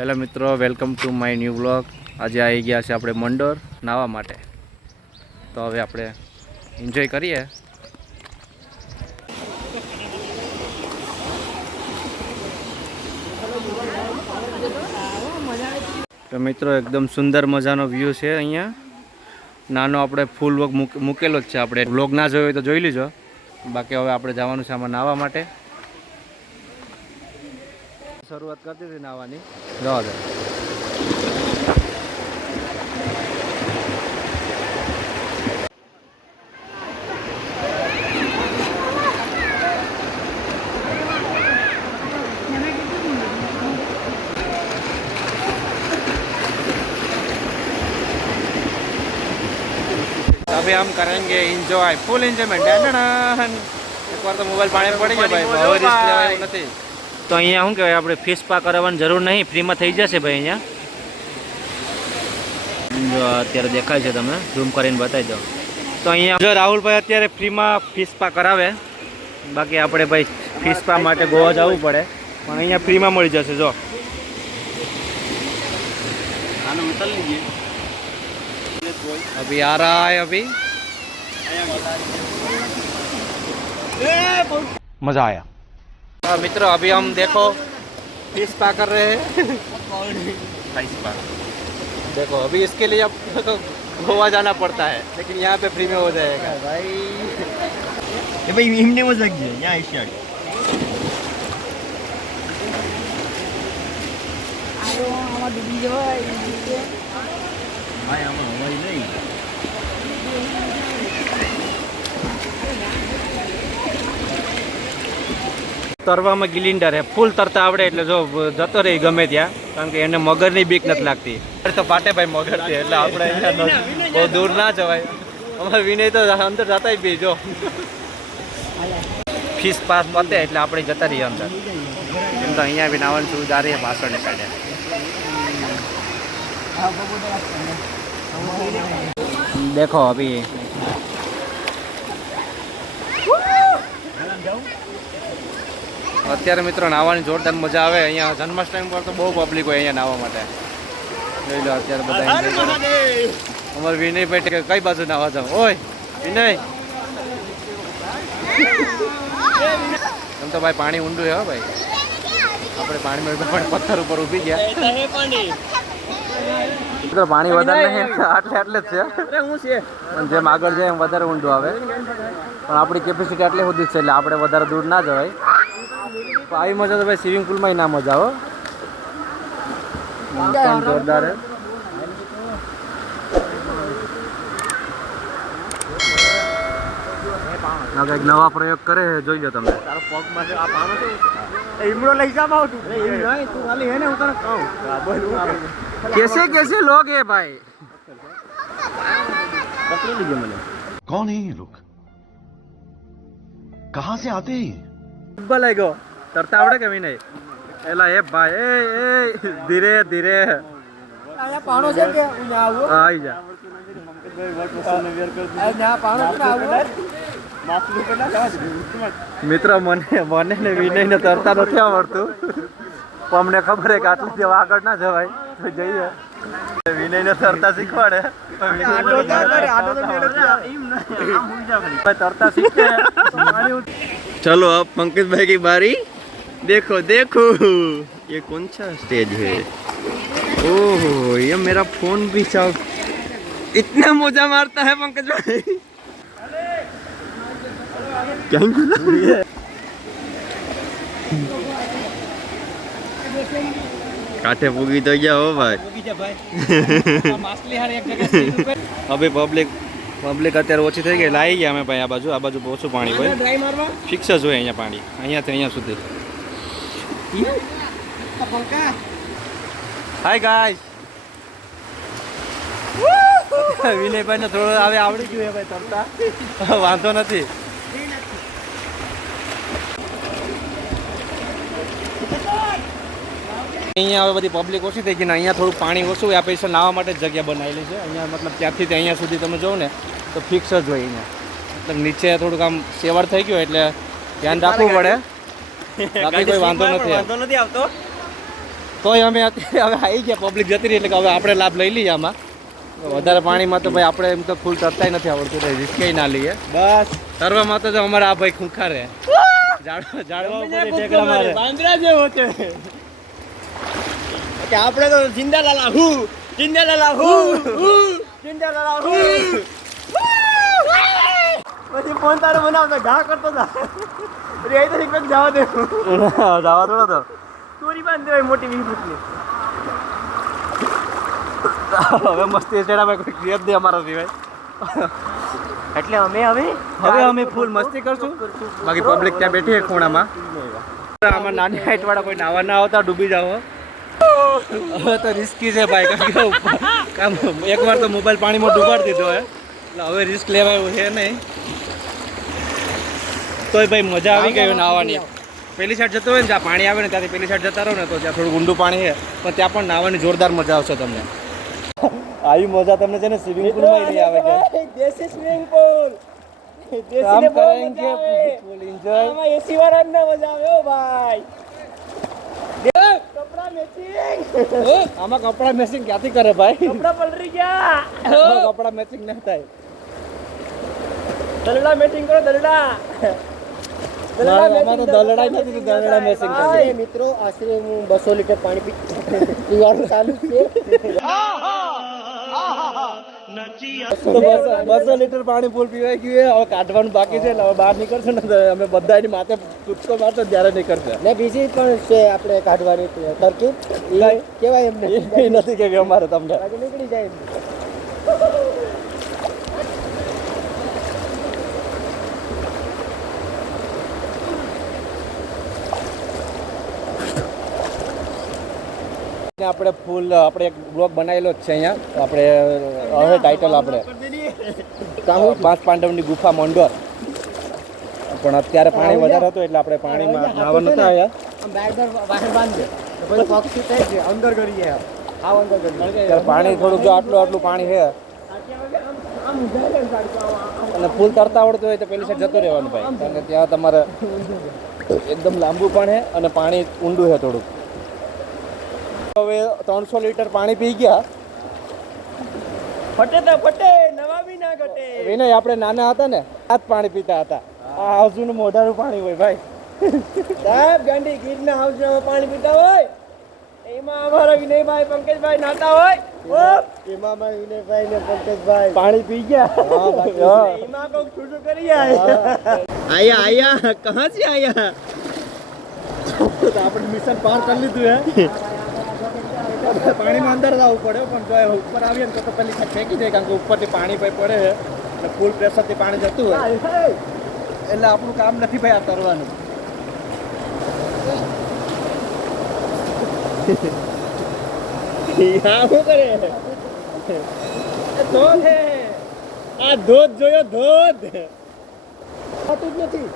Hello મિત્રો, welcome to my new vlog. આજે આવી ગયા છે આપણે મંડોર નાહવા માટે. તો હવે આપણે એન્જોય કરીએ. તો મિત્રો એકદમ સુંદર મજાનો વ્યૂ છે અહીંયા. નાનો આપણે ફૂલ વર્ક મૂકેલો જ છે. આપણે વ્લોગ ના જોયો હોય તો જોઈ લીજો. બાકી હવે આપણે જવાનું છે આમાં નાહવા માટે. શરૂઆત કરતી હતી નાહવાની. જવા દે. अभी हम करेंगे एंजॉय, फुल एंजॉयमेंट. एक बार तो मोबाइल पानी पड़ी गया भाई, बहुत रिस्क लेवाय એવું નથી. તો અહીંયા શું કહેવાય, આપણે ફીસ પા કરાવવાની જરૂર નહીં, ફ્રીમાં થઈ જશે ભાઈ. અહીંયા જો અત્યારે દેખાય છે, તમે ઝૂમ કરીને બતાવી દો. તો અહીંયા જો રાહુલભાઈ અત્યારે ફ્રીમાં ફીસ પા કરાવે. બાકી આપણે ભાઈ ફીસ પા માટે ગોવા જવું પડે, પણ અહીંયા ફ્રીમાં મળી જશે. જો આનો ઉતર લીજીએ. अभी आ रहा है. अभी मजा आया. मित्रों, अभी हम देखो फिश पा कर रहे हैं. देखो अभी इसके लिए अब गोवा जाना पड़ता है, लेकिन यहाँ पे फ्री में हो जाएगा भाई. ये भाई इमने मजा किया यहाँ एशिया आयो हमारा दीदी जो है भाई हमारा हमारी नहीं તરવામાં ગિલિન્ડર હે, ફૂલ તરતા આવડે એટલે જો જતો રહી ગમે ત્યાં, કારણ કે એને મગરની બીક નથી લાગતી. તો પાટે ભાઈ મગર છે એટલે આપણે અહીંયા બહુ દૂર ના જવાય. અમારે વિનય તો અંદર જતા બી જો ફીસ પાસ પતે એટલે આપણે જતા રહીએ અંદર. એમ તો અહીંયા બી નાવાની સુવિધા રહી પાછળની સાઈડે. देखो अभी અત્યારે મિત્રો નાહવાની જોરદાર મજા આવે. અહીંયા જન્માષ્ટમી પર તો બહુ પબ્લિક હોય અહીંયા નાહવા માટે. જોઈ લો અત્યારે બધા અમારે વિનયભાઈ કે કઈ બાજુ નાહવા જાવ. ઓય વિનય, એમ તો ભાઈ પાણી ઊંડું છે ભાઈ. આપણે પાણીમાં પથ્થર ઉપર ઊભી ગયા. પાણી વધારે નહીં, આટલે જ છે. પણ જેમ આગળ જાય એમ વધારે ઊંડું આવે. પણ આપણી કેપેસિટી આટલી સુધી જ છે, એટલે આપણે વધારે દૂર ના જવાય. તો આવી મજા તો ભાઈ સ્વિમિંગ પુલમાં ના મજા આવે. જોરદાર હે. કંઈક નવા પ્રયોગ કરે, જોઈ લો તમે. તારો પગ માં આ પાનો છે, ઈમડો લઈ જાવ તું. તું ખાલી હે ને, હું તને કહું कैसे कैसे लोग है भाई. पकड़ लीजिए मैंने. कौन है ये लोग कहाँ से आते हैं बोले गो तरता आवड़े के नहीं एला ए भाई ए धीरे धीरे आया पानो છે કે ઉના આવો आई जा ના પાનો છે આવો मित्र મને ને વિનય ને તરતા નથી આવડતું. પણ અમને ખબર હે કે આટલી જેવા આગળ ના જવાય. તો જઈએ વિનય ને તરતા શીખવાડે. તરતા શીખે. चलो अब पंकज भाई की बारी. देखो देखो ये कौन सा स्टेज है. ओहो ये मेरा फोन भी चाव इतना मोजा मारता है पंकज भाई. क्या काठे पूगी तो गया हो भाई. अभी પબ્લિક અત્યારે ઓછી થઈ ગઈ. લાવી ગયા અમે ભાઈ આ બાજુ ઓછું પાણી હોય. ફિક્સ જ હોય અહીંયા પાણી, અહીંયાથી અહીંયા સુધી. Hi guys. વિનયભાઈ ને થોડું હવે આવડી ગયું ભાઈ તરતા, વાંધો નથી. અહીંયા હવે બધી પબ્લિક ઓછી થઈ ગઈ ને અહીંયા થોડું પાણી ઓછું હોય. આ પૈસા નાહવા માટે જ જગ્યા બનાવેલી છે અહીંયા. મતલબ ત્યાંથી અહીંયા સુધી તમે જોવો ને તો ફિક્સ જ હોય અહીંયા. મતલબ નીચે થોડુંક આમ સેવર થઈ ગયું એટલે ધ્યાન રાખવું પડે. બાકી કોઈ વાંધો નથી આવતો. તોય અમે અત્યારે હવે આવી ગયા, પબ્લિક જતી રહી એટલે કે હવે આપણે લાભ લઈ લઈએ આમાં. વધારે પાણીમાં તો ભાઈ આપણે એમ તો ફૂલ તરતાય નથી આવડતું એટલે રિસ્ક ના લઈએ. બસ તરવામાં તો અમારા આ ભાઈ ખૂંખારે ઝાડવા ઉપર ટેકરા મારે. બાંદરા જેવો છે કે આપણે તો જિંદા લાલા હું પછી ફોન તારો બનાવતો ઘા કરતો હતા રે તો એક જવા દે જવા થોડો તો ચોરી બાંધ દેવાય મોટી 20 ફૂટની. હવે મસ્તી ચડા ભાઈ કોઈ ક્રિએટ દે અમારા સિવાય. એટલે અમે હવે અમે ફૂલ મસ્તી કરશું. બાકી પબ્લિક ત્યાં બેઠી છે ખૂણામાં. આમાં નાની હાઈટ વાળા કોઈ નાવા ના આવતા ડૂબી જાવ. હવે તો રિસ્કી છે ભાઈ, કારણ કે એકવાર તો મોબાઈલ પાણીમાં ડૂબાડી દીધો હે એટલે હવે રિસ્ક લેવાય એવું છે નહીં. તોય ભાઈ મજા આવી ગઈ નાવાની. પેલી સાઈડ જતો હોય ને જ્યાં પાણી આવે ને ત્યાંથી પેલી સાઈડ જતા રહો ને તો ત્યાં થોડું ઊંડું પાણી છે પણ ત્યાં પણ નાવાની જોરદાર મજા આવશે તમને. આવી મજા તમને છે ને સ્વિમિંગ પુલમાં નહીં આવે કે દેશી સ્વિમિંગ પૂલ કામ કરેંગે ફૂલ એન્જોય. આમાં એસી વાળા ને મજા આવે ઓ ભાઈ. કપડા મેચિંગ આમાં કપડા મેચિંગ ક્યાંથી કરે ભાઈ? કપડા પલરી ગયા કપડા મેચિંગ ના થાય. દલડા મેચિંગ કરો દલડા આમાં તો દલડાઈ નથી, દલડા મેચિંગ કરે. મિત્રો આશરે હું 200 લીટર પાણી પીવાનું ચાલુ છે. તો 200 લીટર પાણી ફૂલ પીવાઈ ગયું. હવે કાઢવાનું બાકી છે એટલે હવે બહાર નીકળશે ને તો અમે બધા એની માથે કૂદકો મારતો ત્યારે નીકળશે. ને બીજી પણ છે આપણે કાઢવાની તરકીબ કેવાય એમને એ નથી કેવી અમારે તમને. નીકળી જાય આપણે ફૂલ આપણે એક બ્લોગ બનાવેલો જ છે અહીંયા. આપણે હવે ટાઇટલ આપણે 5 પાંડવની ગુફા મંડોર. પણ અત્યારે પાણી વધારે હતું એટલે આપણે પાણીમાં નાવા નતા આવ્યા. બહાર બાંધે પછી પક્ષી થાય છે અંદર કરી જાય અંદર કરી પાણી થોડુંક જો આટલું પાણી છે અને ફૂલ તરતા આવડતું હોય તો પેલી સાઈડ જતું રહેવાનું ભાઈ, કારણ કે ત્યાં તમારે એકદમ લાંબુ પણ છે અને પાણી ઊંડું છે થોડુંક. હવે 300 લીટર પાણી પી ગયા. ફટે તો ફટે નવા બી ના ઘટે. વિનય આપણે નાના હતા ને આ જ પાણી પીતા હતા. આ હાઉસનું મોઢાનું પાણી હોય ભાઈ. સાહેબ ગાંડી ગીરના હાઉસમાં પાણી પીતા હોય એમાં અમારા વિનયભાઈ પંકજભાઈ નાતા હોય એમાં અમારા વિનયભાઈ ને પંકજભાઈ પાણી પી ગયા. એમાં કોક છૂટું કરી આયા કહા સે આયા. તો આપણે મિશન પાર કરી લીધું હે. પાણીમાં અંદર જવું પડે પણ જો ઉપર આવીએ ને તો પેલી ફેંકી જાય, કારણ કે ઉપરથી પાણી પડે છે એટલે ફૂલ પ્રેશરથી પાણી જતું હોય એટલે આપણું કામ નથી ભાઈ આ તરવાનું. શું કરે ધોધ હે આ ધોધ જોયો ધોધ થતું જ નથી.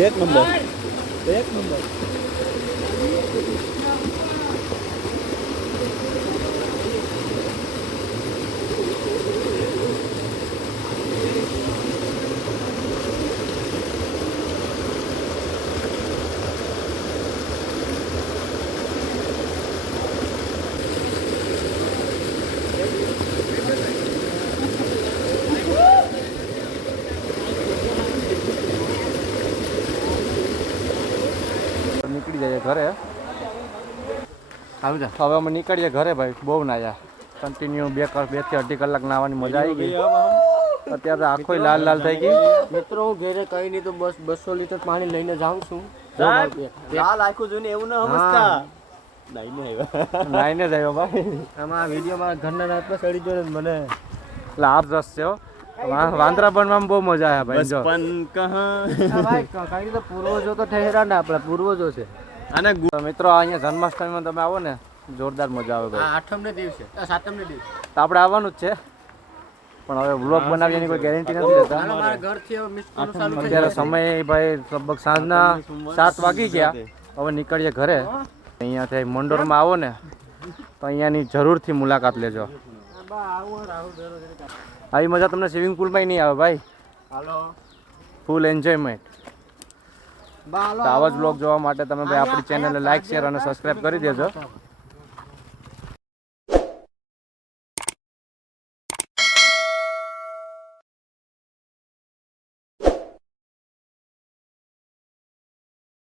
એક નંબર. નીકળી જાય ઘરે. આવી જા હવે અમે નીકળીએ ઘરે ભાઈ. બહુ નાયા કન્ટિન્યુ 2 થી 2.5 કલાક નાવાની મજા આવી ગઈ. અત્યારે આખો લાલ લાલ થઈ ગઈ. મિત્રો હું ઘરે કઈ નહીં તો બસ 200 લીટર પાણી લઈને જાઉં છું. લાલ આખું જોઈને એવું ના સમજતા નાઈને જ આવ્યો ભાઈ. આમાં વિડીયોમાં ઘરના નાતમાં ચડી ગયો ને મને લાભ રસ છે. વાંદરા બનવામાં બહુ મજા આવે ભાઈ. બચપન કહા ભાઈ કારણ કે પૂર્વજો તો ઠહેરા ને આપણા પૂર્વજો છે. અને મિત્રો અહીંયા જન્માષ્ટમીમાં તમે આવો ને જોરદાર મજા આવે ભાઈ. આઠમને દિવસે સાતમને દિવસે તો આપણે આવવાનું જ છે પણ હવે વ્લોગ બનાવીએ એની કોઈ ગેરંટી નથી લેતા. મારા ઘરથી હવે મિસ કોલ ચાલુ થઈ અત્યારે સમય ભાઈ લગભગ સાંજના 7 વાગી ગયા. હવે નીકળીએ ઘરે. અહીંયાથી મંડોરમાં આવો ને તો અહીંયાની જરૂરથી મુલાકાત લેજો. આવી મજા તમને સ્વિમિંગ પુલમાં નહીં આવે ભાઈ. હાલો ફૂલ એન્જોયમેન્ટ. તો આવા જ બ્લોગ જોવા માટે તમે ભાઈ આપણી ચેનલને લાઈક શેર અને સબસ્ક્રાઈબ કરી દેજો.